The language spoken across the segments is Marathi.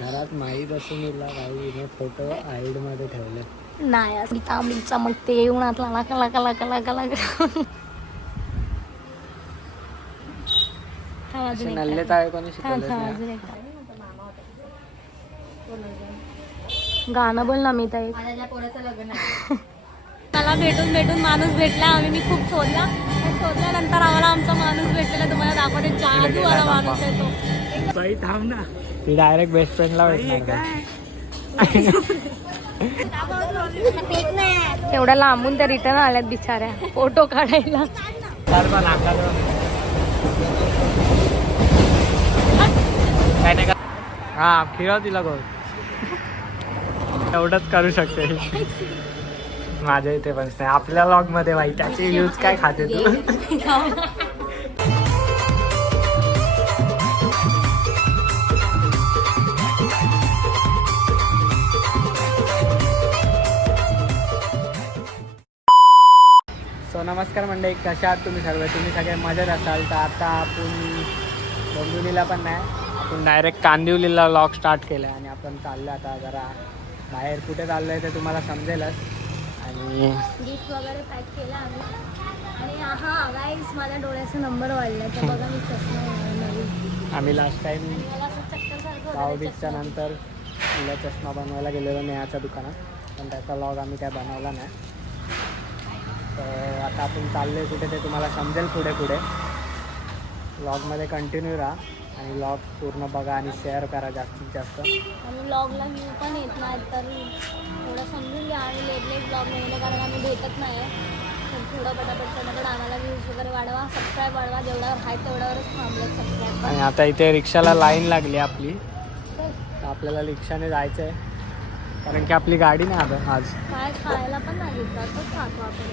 घरात माहीत असून हिला काही फोटो हाईड मध्ये ठेवले नाही असं तांबडी चमकते उन्हात लाका लाका लाका लाका लाका. नल्ले ताळे कोणी शिकवले गाणं बोल ना मी तर मला भेटून माणूस भेटला. मी खूप शोधल्यानंतर आम्हाला आमचा माणूस भेटलेला. तुम्हाला दाखवते जादू वाला माणूस आहे तो. बाई थांब ना, ती डायरेक्ट बेस्ट फ्रेंडला भेटणार का? एवढ्या लांबून त्या रिटर्न आल्यात बिचाऱ्या फोटो काढायला. काय नाही का? हा खेळ तिला गोल एवढंच करू शकते. माझ्या इथे पण नाही आपल्या लॉग मध्ये माहिती त्याची यूज काय खाते तू. सो नमस्कार मंडळी, कशा आहात तुम्ही सर्व? तुम्ही सगळे मजेत असाल तर आता आपण डोंबिवलीला पण नाही, आपण डायरेक्ट कांदिवलीला लॉग स्टार्ट केला आणि आपण चाललो आता जरा बाहेर. कुठे चाललो आहे ते तुम्हाला समजेलच. आणि गिफ्ट वगैरे पॅक केला आम्ही. आणि हा गाईस माझ्या डोळ्याचा नंबर वाढला तर बघा मी चष्मा नवीन. आम्ही लास्ट टाइम गावडीच्या नंतर तिला चष्मा बनवायला गेलेलो नेहाच्या दुकानात, पण त्याचा लॉग आम्ही काय बनवला नाही. तर आता आपण चाललो कुठे ते तुम्हाला समजेल पुढे पुढे. व्लॉगमध्ये कंटिन्यू राहा आणि व्लॉग पूर्ण बघा आणि शेअर करा जास्तीत जास्त. आणि व्लॉगला व्ह्यू पण येत नाही तर थोडं समजून घ्या. आणि लेट व्लॉग नाही कारण आम्ही भेटत नाही तर थोडं पटापट आम्हाला व्ह्यूज वगैरे वाढवा, सबस्क्राईब वाढवा. जेवढ्यावर आहे तेवढ्यावरच थांबलं सबस्क्राईब. आणि आता इथे रिक्षाला लाईन लागली आपली, तर आपल्याला रिक्षाने जायचं आहे कारण की आपली गाडी नाही आता आज. काय खायला पण नाही घेतलं असंच खातो आपण.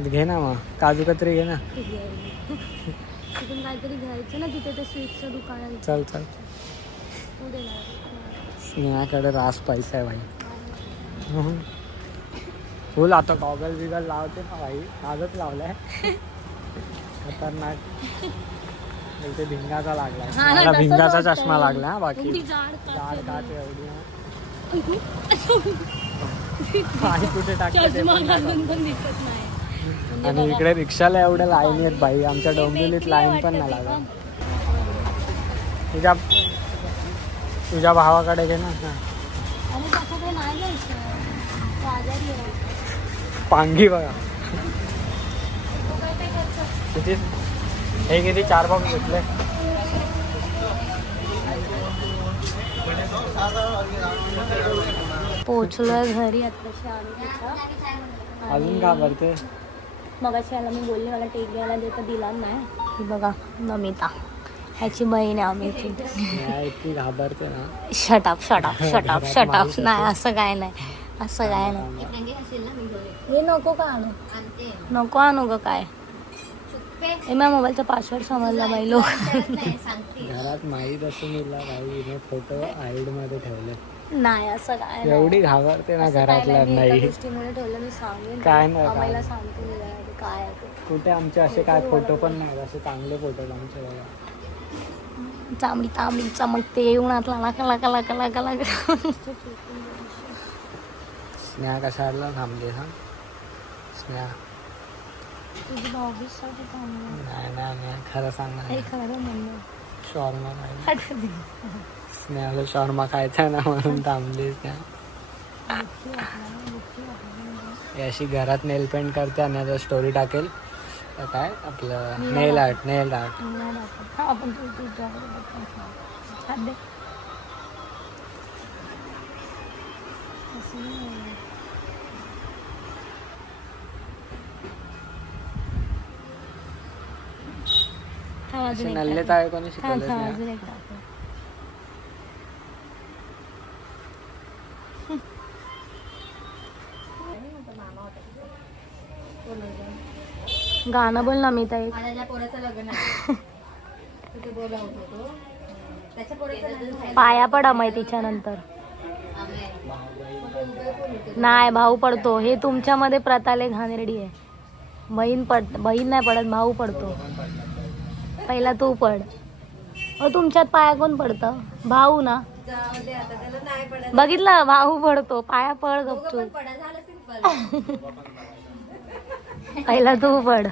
घे ना मग काजू कतरी घे ना. तिथून काहीतरी घ्यायचं ना तिथे ते स्वीटचं दुकान आहे. चल चल. स्नेहाकडे रास पैसा आहे भाई. फुल आता गॉगल बिगल लावते ना भाई, आजच लावलाय खतरनाक. इथे भिंगाचा लागलाय, मला भिंगाचा चष्मा लागला. बाकी जाड काच एवढी कुठे टाकते दिसत नाही. आणि इकडे रिक्षाला एवढ्या लाईन आहेत बाई. आमच्या डोंबिवलीत लाईन पण नाही लागत. तुझ्या भावाकडे घे ना. पांगी बघा किती, हे किती 4 बॉक्स घेतले. पोहोचलोय घरी आता. अजून का भरते? मगाशी याला मी बोलले मला टेक घ्यायला देता दिला नाही. ही बघा नमिता, ह्याची बहीण आहे आम्ही. इतकी घाबरते ना. Shut up shut up shut up shut up. नाही असं काय नाही, असं काय नाही. हे नको का आणू, नको आणू ग काय. हे माझ्या मोबाईलचा पासवर्ड समजला बाई लोक. घरात माहीत असून हिला काही फोटो हाईड मध्ये ठेवले. नाही असं काय एवढी घाबरते ना घरातल्या. नाही गोष्टीमुळे ठेवलं मी सांगेन काय नाही आम्हाला सांगते काय कुठे आमचे असे काय फोटो पण नाही, असे चांगले फोटो आमचे बघा. चांबडी तांबडी चमकते उन्हात लाका लाका लाका लाका लाका. स्नेहा कशाला थांबली? हा स्नेहा तुझी भाऊबीजसाठी थांबली. नाही खरं सांग. खरं म्हणलं शॉर्मा नाही. स्नेहाला शॉर्मा खायचा ना म्हणून थांबली. अशी घरात नेल पेंट करते आणि आता स्टोरी टाकेल काय आपलं नेल आर्ट. आपण नल्ले ताळे कोणी शिकवले? गाणं बोल ना मी तर. पाया पडा मग तिच्या नंतर. नाही भाऊ पडतो. हे तुमच्यामध्ये प्रताले घाणेरडी आहे. बहीण नाही पडत, भाऊ पडतो. पहिला तू पड. तुमच्यात पाया कोण पडतं? भाऊ ना. बघितलं, भाऊ पडतो पाया. पड गपचूप. पहिला तू पड.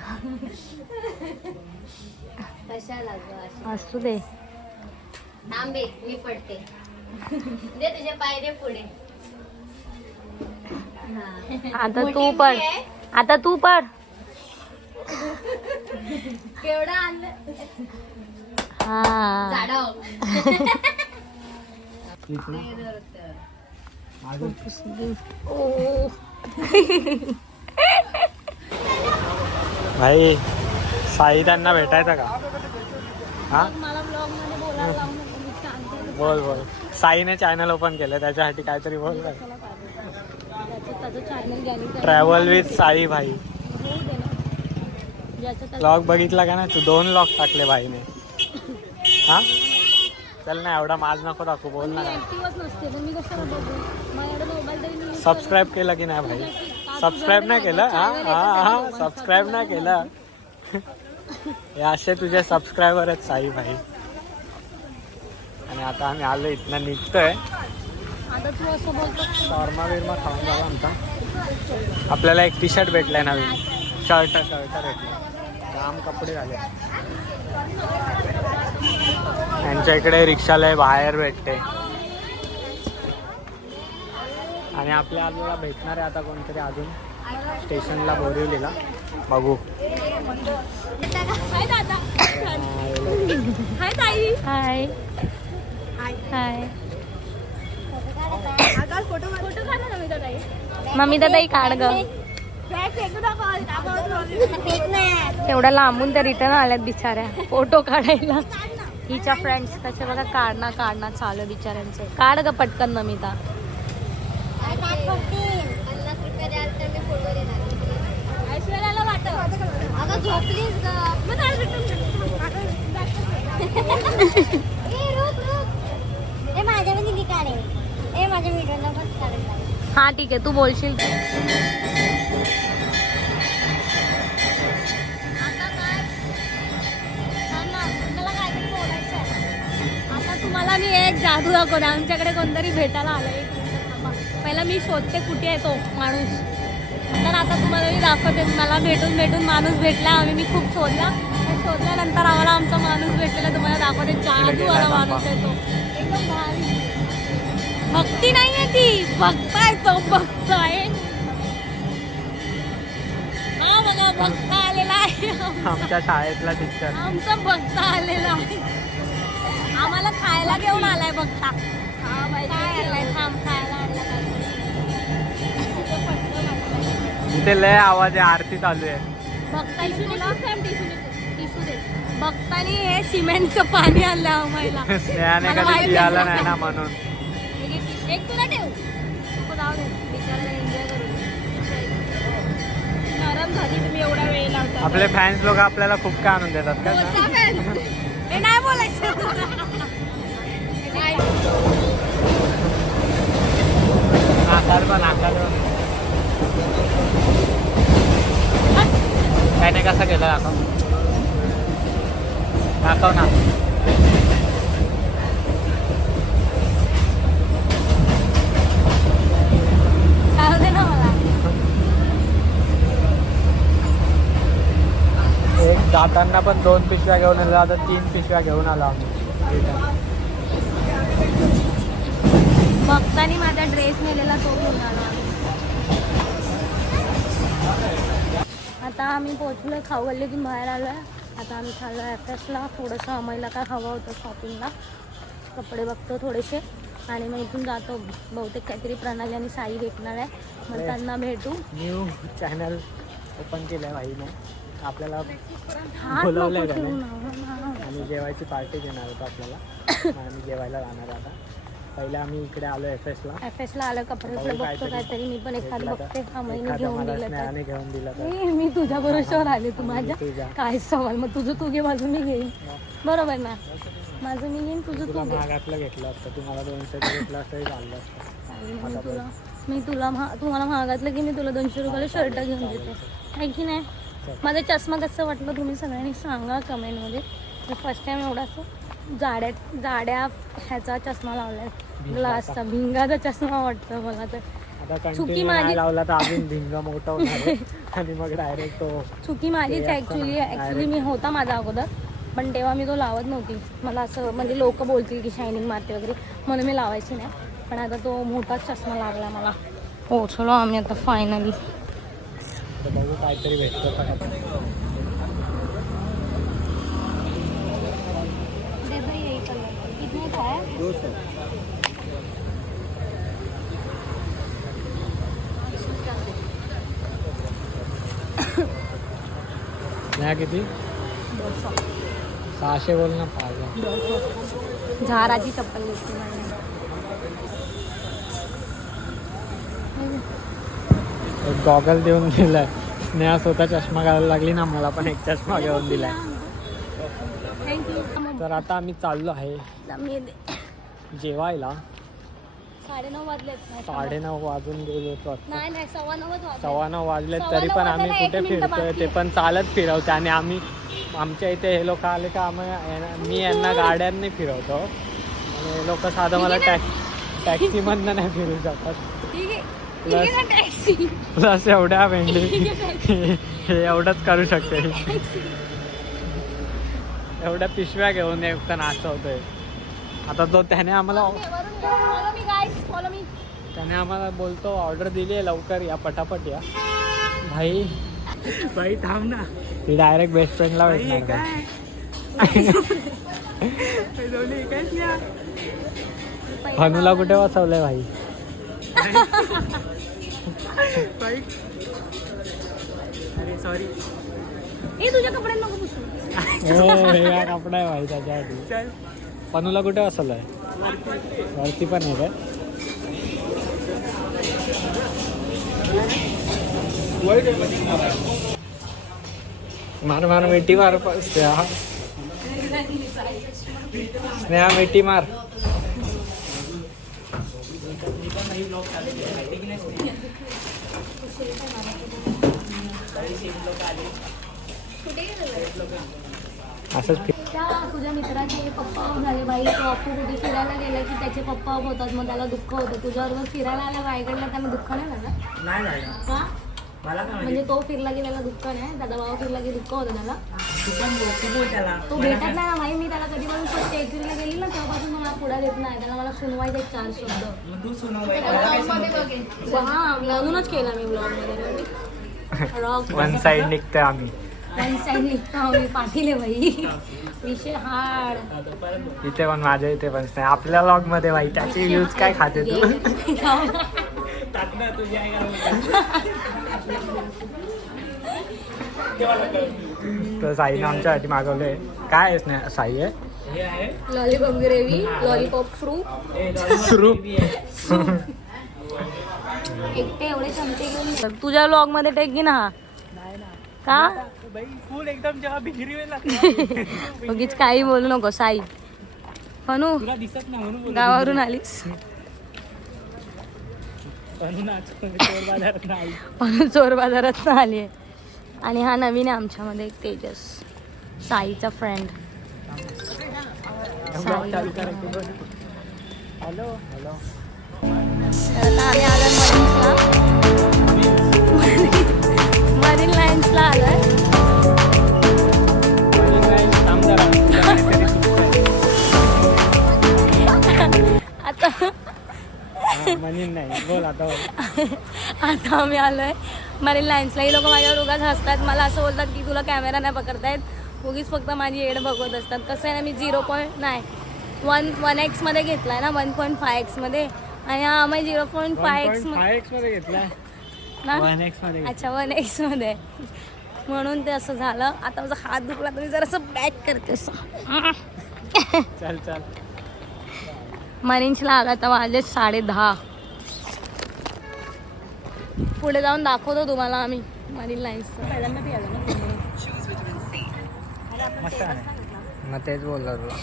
असू दे. थांबे मी पडते. दे तुझे पाय दे पुढे. आता तू पड. आता तू पड. केवढं आणलं हा. झाडाव. ओ. भाई साई त्यांना भेटायचा का? हा मला ब्लॉग मध्ये बोलायला लावून नको, मी शांत. बोल बोल. साईने चॅनल ओपन केलं त्याच्यासाठी काहीतरी बोल. त्याचं चॅनल ज्याने ट्रॅव्हल विथ साई भाई होऊ दे ना. ज्याचं त्याचं ब्लॉग बघितला का ना तू? 2 ब्लॉग टाकले भाईने. हा चल ना, एवढा माज नको दाखवू. बोल ना. ऍक्टिव्हच नसते तर मी कशाला बघू? माझ्याकडे मोबाईल तरी मी सबस्क्राईब केलं की नाही भाई? सबस्क्राईब नाही केलं? हा हा हा सबस्क्राईब नाही केलं. हे असे तुझे सबस्क्रायबर आहेत साई भाई. आणि आता आम्ही आलो इथनं निघतोय. आता तू असं बोलतो. शॉर्मा बिर्मा खाऊन झाला आमचा. आपल्याला एक टी शर्ट भेटलाय नवीन. शर्ट भेटलं. जाम कपडे झाले. यांच्या इकडे रिक्षाला बाहेर भेटते. आणि आपल्याला भेटणार आहे आता कोणतरी अजून स्टेशनला बोरिवलीला. बघू. हाय दादा. हाय ताई. हाय हाय. फोटो काढा ना. मी ताई. मम्मी ताई काढ ग. एवढ्या लांबून त्या रिटर्न आल्यात बिचाऱ्या फोटो काढायला. हिच्या फ्रेंड्स कसे बघा काढणं चालू बिचाऱ्यांचे. काढ ग पटकन नमिता. 50 रुपये द्याल तर मी फोटो देणार. ऐश्वर्याला वाटत. अगं झोपलीस ग. ए माझ्या मध्ये दिली काढे. ए माझ्या व्हिडिओला पण काढेल. हा ठीक आहे, तू बोलशील. आता तुम्हाला मी एक जादू दाखवते. आमच्याकडे कोणतरी भेटायला आलं. एक मिनिट थांबा. पहिला मी शोधते कुठे आहे तो माणूस. तर आता तुम्हाला मी दाखवते. मला भेटून माणूस भेटला. मी खूप शोधल्यानंतर आम्हाला आमचा माणूस भेटलेला तुम्हाला दाखवते. जादू वाला माणूस आहे तो. एकदम भारी. भक्ती नाहीये ती, भक्ता आहे तो. भक्त आहे. हा बघा भक्त आलेला आहे. आमच्या शाळेतला टीचर. आमचा भक्त आलेला आहे. आम्हाला खायला घेऊन आलाय भक्ता. काय आणलाय? थांब, खायला आणला काय? इथे लय आवाज आहे. आरती चालू आहे. भक्तानी हे सिमेंटचं पाणी आणलं आम्हाला. स्नेहाने मला कधी माहिती पियाला नाही. नाही ना म्हणून. एक तुला ठेव. नको जाऊ दे. बिचाराला एन्जॉय करू दे. नरम झाली तुम्ही एवढा वेळ लावता. आपले फॅन्स लोक आपल्याला खूप काय आणून देतात का? हे नाही बोलायचं. त्याने कसा केला दाखव ना. खाऊ दे ना मला. एक जाताना पण 2 पिशव्या घेऊन आलो. आता 3 पिशव्या घेऊन आलो आम्ही. भक्तानी माझा ड्रेस नेलेला तो घेऊन आलो आम्ही. आता आम्ही पोहोचलो. खाऊगल्लीतून बाहेर आलो आहे. आता आम्ही चाललो FSला. थोडंसं आम्हाला काय हवं होतं शॉपिंगला. कपडे बघतो थोडेसे आणि मग इथून जातो. बहुतेक काहीतरी प्रणाली आणि साई भेटणार आहे. मग त्यांना भेटू. न्यू चॅनल ओपन केलं आहे भाईने. आपल्याला हात बोलवलंय नको त्याने. ठेवू ना. आणि जेवायची पार्टी देणार होतो आपल्याला. आम्ही जेवायला जाणार आता. पहिले आम्ही इकडे आलो FSला आलं. कपडे बघतो काहीतरी. मी पण एखादं बघते. हा महिने घेऊन दिलं तर. घेऊन दिलं तर मी तुझ्या बरोबर आले. तू माझ्या तुझ्या काय सवाल. मग तुझं तू घे, माझं मी घेईन. बरोबर ना. माझं मी घेईन, तुझं तुला तू घे. महागातलं घेतलं असतं. तुम्हाला 200 घेतलं असतं चाललं असतं. तू मला महागातलं की मी तुला 200 रुपयाला शर्ट घेऊन देते. आहे की नाही? माझा चष्मा कसं वाटलं तुम्ही सगळ्यांनी सांगा कमेंटमध्ये. फर्स्ट टाइम एवढा असं जाड्या ह्याचा चष्मा लावलाय ग्लासचा भिंगाचा चष्मा वाटतं मला तर. आता चुकी कंटिन्यू माझी. नाही लावला तर अजून भिंग मोठा होणार आहे. आणि मग डायरेक्ट तो चुकी माझीच ते असतं ॲक्च्युली ना, ॲक्च्युली मी होता माझा अगोदर पण तेव्हा मी तो लावत नव्हती. मला असं म्हणजे लोक बोलतील की शायनिंग मारते वगैरे म्हणून मी लावायची नाही. पण आता तो मोठाच चष्मा लागला मला. पोचलो आम्ही आता फायनली. तर बघू काहीतरी भेटतं पण नाही किती 600 बोल ना पाहिजे. झाराची चप्पल घेतली मला. एक गॉगल देऊन दिलाय. स्नेहा स्वतः चष्मा घालायला लागली ना, मला पण एक चष्मा घेऊन दिलाय. थँक्यू. तर आता आम्ही चाललो आहे जेवायला. 9:30 वाजलेत. 9:30 वाजून गेले होते. नाही 9:15 वाजले. 9:15 वाजले 9:15 तरी पण आम्ही वाजायला कुठे 1 मिनिट फिरतोय बाकी ते आहे. पण चालत फिरवतो. आणि आम्ही आमच्या इथे हे लोक आले का मी यांना गाड्यांनी फिरवतो. आणि हे लोक साधं मला टॅक्सी मधनं नाही फिरू शकत. ठीक आहे. ठीक आहे ना टॅक्सी. प्लस एवढ्या भेंडी हे एवढंच करू शकते. एवढ्या पिशव्या घेऊन एक नाचवतोय. आता तो त्याने आम्हाला बोलतो ऑर्डर दिली आहे लवकर या पटापट या. भाई थांब ना. ती डायरेक्ट बेस्ट फ्रेंडला भेटणार. हनुला कुठे बसवलंय भाई? अरे सॉरी. ए तुझ्या कपड्यात नको पुसू. हो वेगळा कपडा आहे भाई त्याच्यासाठी. पनूला कुठे बसवलंय? वरती पण आहे काय? मार मिठी मार. स्नेहा मिठी मार. असंच तुझ्या मित्राचे पप्पा झाले बाई. तो अप्पू कुठे फिरायला गेला की त्याचे पप्पा होतात मग त्याला दुःख होतं. तुझ्याबरोबर फिरायला आला रायगडला त्यांना दुःख नाही झालं नाही झालं का? मला काय म्हणजे तो फिरला की त्याला दुःख नाही. दादा बाबा फिरला की दुःख होतं त्याला. तू पण बोल त्याला. तो भेटत नाही ना भाई. मी त्याला कधीपासून फक्त एप्रिलला गेली ना तेव्हापासून मला पुढे देत नाही. त्याला मला सुनवायचे 4 शब्द. मग तू सुनव. हा म्हणूनच केला मी ब्लॉगमध्ये. रॉक वन साइड निघतोय आम्ही. वन साईड निघतो आम्ही पाठीले भाई. विषय हाड. इथे पण माझ्या इथे पण नाही. आपल्या लॉग मध्ये भाई त्याची यूज काय खाते तू? टाकणार तुझी आई तर साईने आमच्यासाठी मागवले. काय आहेस ना साई आहे? हे आहे लॉलीपॉप ग्रेव्ही, लॉलीपॉप फ्रूट. सुरू. एकटे एवढे चमचे घेऊन तुझ्या व्लॉग मध्ये टेक घे ना. का फुल एकदम जेव्हा भिजरी वेळ उगीच काही बोलू नको साई. हनू तुला दिसत ना म्हणून गावावरून आलीस. म्हणून चोर बाजारात आली आहे. आणि हा नवीन आहे आमच्यामध्ये एक तेजस, साईचा फ्रेंड. Hello hello. आता आम्ही आलो मरीन लाईन्सला आलोय. आता म्हणून नाही बोल आता. आता आम्ही आलोय मरीन लाईन्सला. ही लोक माझ्यावर उगाच हसतात. मला असं बोलतात की तुला कॅमेरा नाही पकडतायत. उगीच फक्त माझी एड बघत असतात. कसं आहे ना मी 1x मध्ये घेतलाय ना 1.5x मध्ये. आणि हा आम्ही 0.5x मध्ये घेतला ना. 1x मध्ये. अच्छा 1x मध्ये. म्हणून ते असं झालं. आता माझा हात दुखला तर मी जरासं बॅक करते असं. चल चल. मरीन्सला आला तर वाजले 10:30. पुढे जाऊन दाखवतो तुम्हाला आम्ही मरीन लाईन्सचं. पहिल्यांदा बी आलो ना. मस्त आहे. मग तेच बोललो तुला.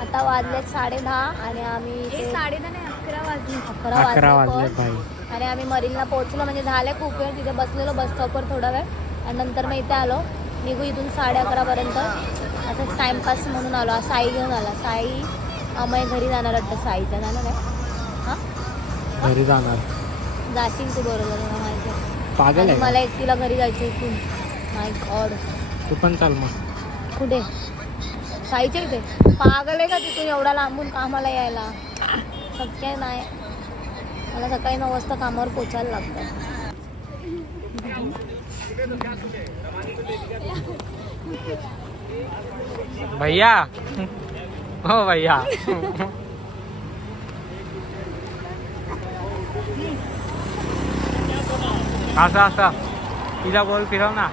आता वाजले 10:30 आणि आम्ही 11 वाजले 11 वाजले भाई. आणि आम्ही मरीनला पोहोचलो म्हणजे झाले खूप वेळ तिथे बसलेलो बस स्टॉपवर थोडा वेळ आणि नंतर मग इथे आलो निघू इथून 11:30पर्यंत असंच टाईमपास म्हणून आलो साई घेऊन आला साई अमय घरी जाणार वाटतं साईच्या जाणार आहे हां घरी जाणार जाशील तू बरोबर मला माहिती आहे पागल आणि आहे मला एकटीला घरी जायचं इथून माय गॉड तू पण चाल मग कुठे साईच्या इथे पागल आहे का तिथून एवढा लांबून कामाला यायला शक्य नाही मला सकाळी 9 वाजता कामावर पोचायला लागतं भैया हो भैया असं असं तिला गोल फिरव ना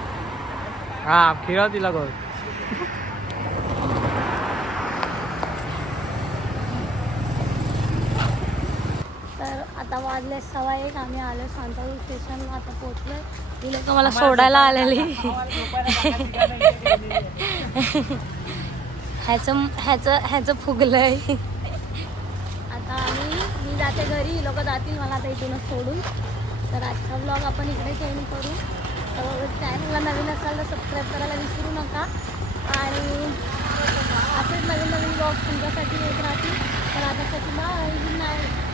हा फिरव तिला गोल तर आता वाजले 1:15 आम्ही आलो शांतादुर्ग स्टेशनला आता पोहोचलोय ही लोक मला सोडायला आलेली ह्याचं फुगलंय आता मी जाते घरी ही लोक जातील मला आता इथूनच सोडून तर आजचा ब्लॉग आपण इकडे सेंड करू तर चॅनलला नवीन असाल तर सबस्क्राईब करायला विसरू नका आणि असेच नवीन ब्लॉग तुमच्यासाठी येत राहतील तर आतासाठी बाय गुड नाईट